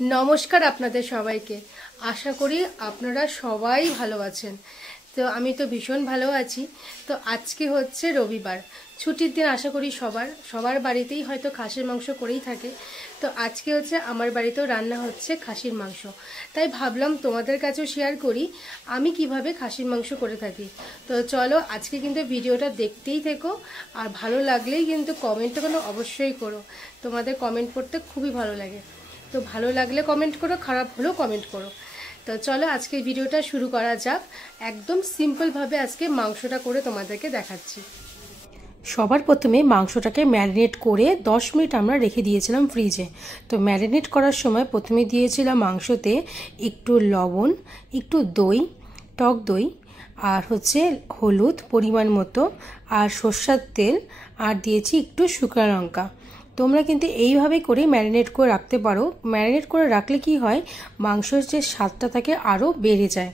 नमस्कार आपनादेर सबाइके आशा करी आपनारा सबाई भालो आछेन। तो आमी तो भीषण भालो आछि। तो आजके होच्छे रविवार, छुटिर दिन आशा करी सबार बाड़ीतेई हयतो खासिर मांस करेई थाके। तो आजके होच्छे आमार बाड़ीतेও रान्ना होच्छे खासिर मांस। ताई भाबलाम तोमादेर काछेও शेयार करी आमी किभाबे खासिर मांस करे थाकी। तो चलो आजके किन्तु भिडियोटा देखतेई থেকো আর ভালো লাগলেই কিন্তু কমেন্ট করো, অবশ্যই করো। তোমাদের কমেন্ট পড়তে খুবই ভালো লাগে। तो ভালো লাগলে কমেন্ট করো, খারাপ হলেও কমেন্ট করো। তো চলো আজকে ভিডিওটা শুরু করা যাক। একদম সিম্পল ভাবে আজকে মাংসটা করে তোমাদেরকে দেখাচ্ছি। সবার প্রথমে মাংসটাকে ম্যারিনেট করে 10 মিনিট আমরা রেখে দিয়েছিলাম ফ্রিজে। তো ম্যারিনেট করার সময় প্রথমে দিয়েছিলাম মাংসতে একটু লবণ, একটু দই, টক দই, আর হচ্ছে হলুদ পরিমাণ মতো, আর সরষের তেল, আর দিয়েছি একটু শুকনো লঙ্কা। তোমরা কিন্তু এইভাবে করে ম্যারিনেট করে রাখতে পারো। ম্যারিনেট করে রাখলে কি হয়, মাংসের যে স্বাদটা থাকে আরও বেড়ে যায়।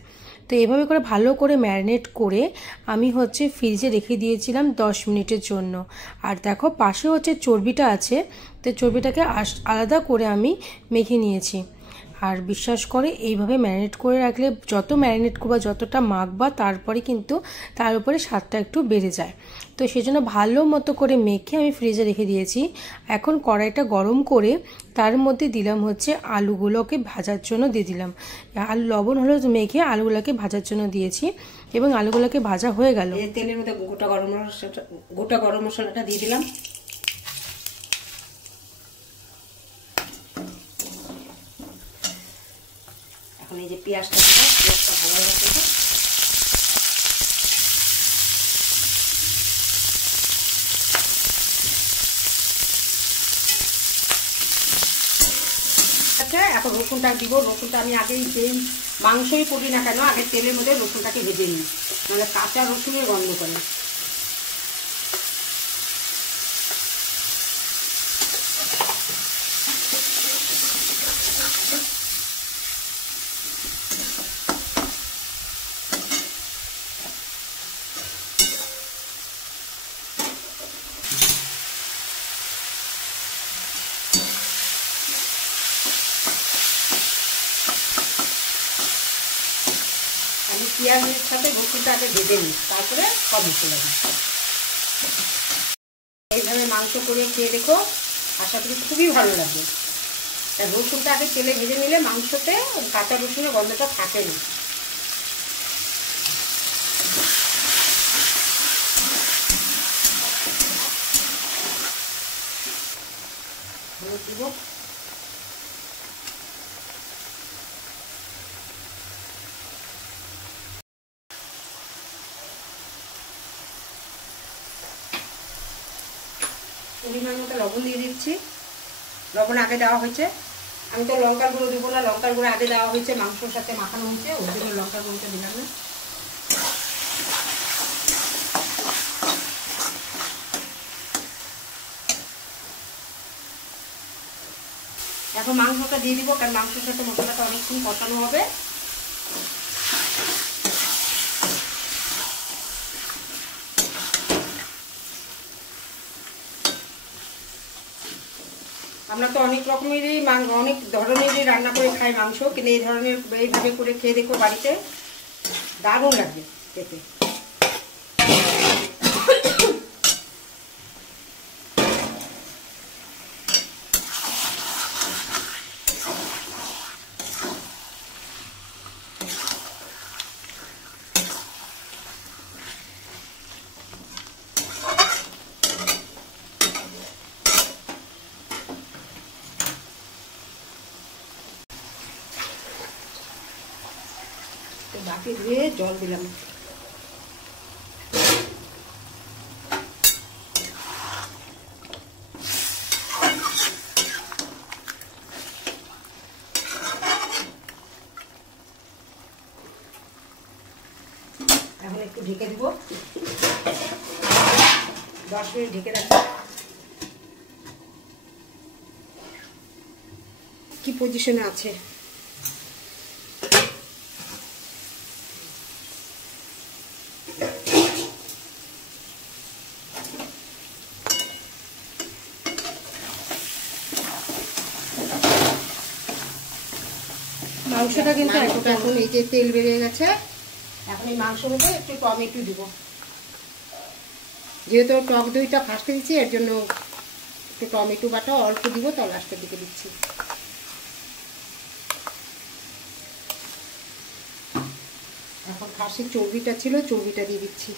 তো এইভাবে করে ভালো করে ম্যারিনেট করে আমি হচ্ছে ফ্রিজে রেখে দিয়েছিলাম 10 মিনিটের জন্য। আর দেখো পাশে হচ্ছে চর্বিটা আছে, তো চর্বিটাকে আলাদা করে আমি মেখে নিয়েছি। আর বিশ্বাস করে এইভাবে ম্যারিনেট করে রাখলে যত ম্যারিনেট করবা, যতটা মাখবা, তারপরে কিন্তু তার উপরে স্বাদটা একটু বেড়ে যায়। তো সেজন্য ভালো মতো করে মেখে আমি ফ্রিজে রেখে দিয়েছি। এখন কড়াইটা গরম করে তার মধ্যে দিলাম হচ্ছে আলুগুলোকে ভাজার জন্য দিয়ে দিলাম। আলু লবণ হলুদ মেখে আলুগুলোকে ভাজার জন্য দিয়েছি এবং আলুগুলোকে ভাজা হয়ে গেল। তেলের মধ্যে গোটা গরম মশলাটা দিয়ে দিলাম। এখন এই যে পেঁয়াজটা দিলাম, পেঁয়াজটা ভালো করে দেবো। আচ্ছা, এখন রসুনটা দিব। রসুনটা আমি আগেই যে মাংসই করি না কেন, আগে তেলের মধ্যে রসুনটাকে ভেজে নিই, নাহলে কাঁচা রসুনের গন্ধ করে। আমি পেঁয়াজের সাথে রসুনটা আগে ভেজে নিই, তারপরে সব মশলা দিই। এইভাবে মাংস করে খেয়ে দেখো, আশা করি খুবই ভালো লাগবে। তা রসুনটা আগে তেলে ভেজে নিলে মাংসতে কাঁচা রসুনের গন্ধটা থাকে না। হলুদ দিব, পরিমাণ মতো লবণ দিয়ে দিচ্ছি। লবণ আগে দেওয়া হয়েছে, আমি তো লঙ্কার গুঁড়ো দেবো না, লঙ্কার গুঁড়ো আগে দেওয়া হয়েছে, মাংসর সাথে মাখানো হয়েছে, ওই জন্য লঙ্কার গুঁড়োটা দিলাম না। এখন মাংসটা দিয়ে দিব, কারণ মাংসের সাথে মশলাটা অনেকক্ষণ কষানো হবে। আমরা তো অনেক রকমেরই অনেক ধরনেরই রান্না করে খাই মাংস, কিন্তু এই ধরনের এইভাবে করে খেয়ে দেখো বাড়িতে, দারুণ লাগবে খেতে। বাটি ধুয়ে জল দিলাম। এখন একটু ঢেকে দিব, 10 মিনিট ঢেকে রাখবো। কি পজিশনে আছে মাংসটা কিন্তু এখন এই যে তেল বেরিয়ে গেছে, এখন এই মাংসের মধ্যে একটু টমেটো দিব, যেহেতু টক দইটা ফার্স্টে দিচ্ছি এর জন্য একটু টমেটো বাটা অল্প দিব, তাও লাস্টের দিকে দিচ্ছি। এখন খাসির চর্বিটা ছিল, চর্বিটা দিয়ে দিচ্ছি।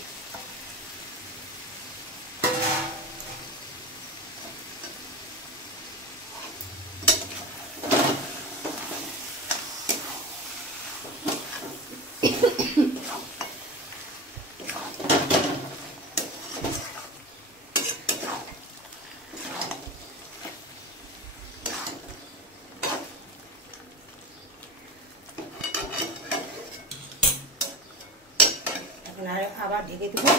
আবার ঢেকে দেবো।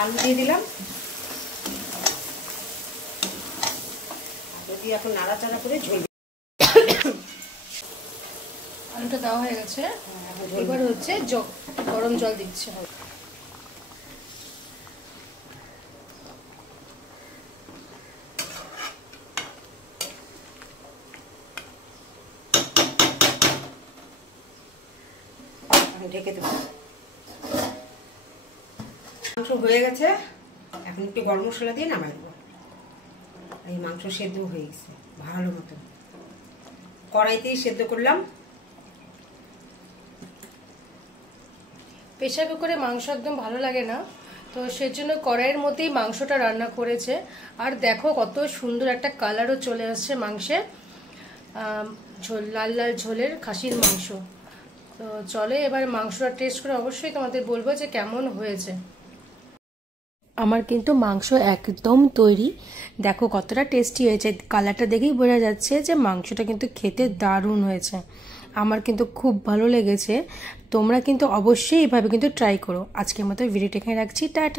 আলু দিয়ে দিলাম, আলু দিয়ে এখন নাড়াচাড়া করে ঝোল। আলুটা দেওয়া হয়ে গেছে, এবার হচ্ছে গরম জল দিচ্ছে। ঢেকে দেবো। মাংস হয়ে গেছে, এখন একটু গরম মশলা দিয়ে নামাই দেবো। এই মাংস সেদ্ধ হয়ে গেছে ভালো মতো, কড়াইতেই সেদ্ধ করলাম। প্রেসার কুকারে মাংস একদম ভালো লাগে না, তো সেজন্য কড়াইয়ের মধ্যেই মাংসটা রান্না করেছে। আর দেখো কত সুন্দর একটা কালারও চলে আসছে মাংসে, ঝোল লাল লাল ঝোলের খাসির মাংস। তো চলে এবার মাংসটা টেস্ট করে অবশ্যই তোমাদের বলবো যে কেমন হয়েছে। আমার কিন্তু মাংস একদম তৈরি, দেখো কতটা টেস্টি হয়েছে, কালারটা দেখেই বোঝা যাচ্ছে যে মাংসটা কিন্তু খেতে দারুণ হয়েছে। আমার কিন্তু খুব ভালো লেগেছে, তোমরা কিন্তু অবশ্যই এভাবে কিন্তু ট্রাই করো। আজকের মতো ভিডিওটা এখানে রাখছি, টাটা।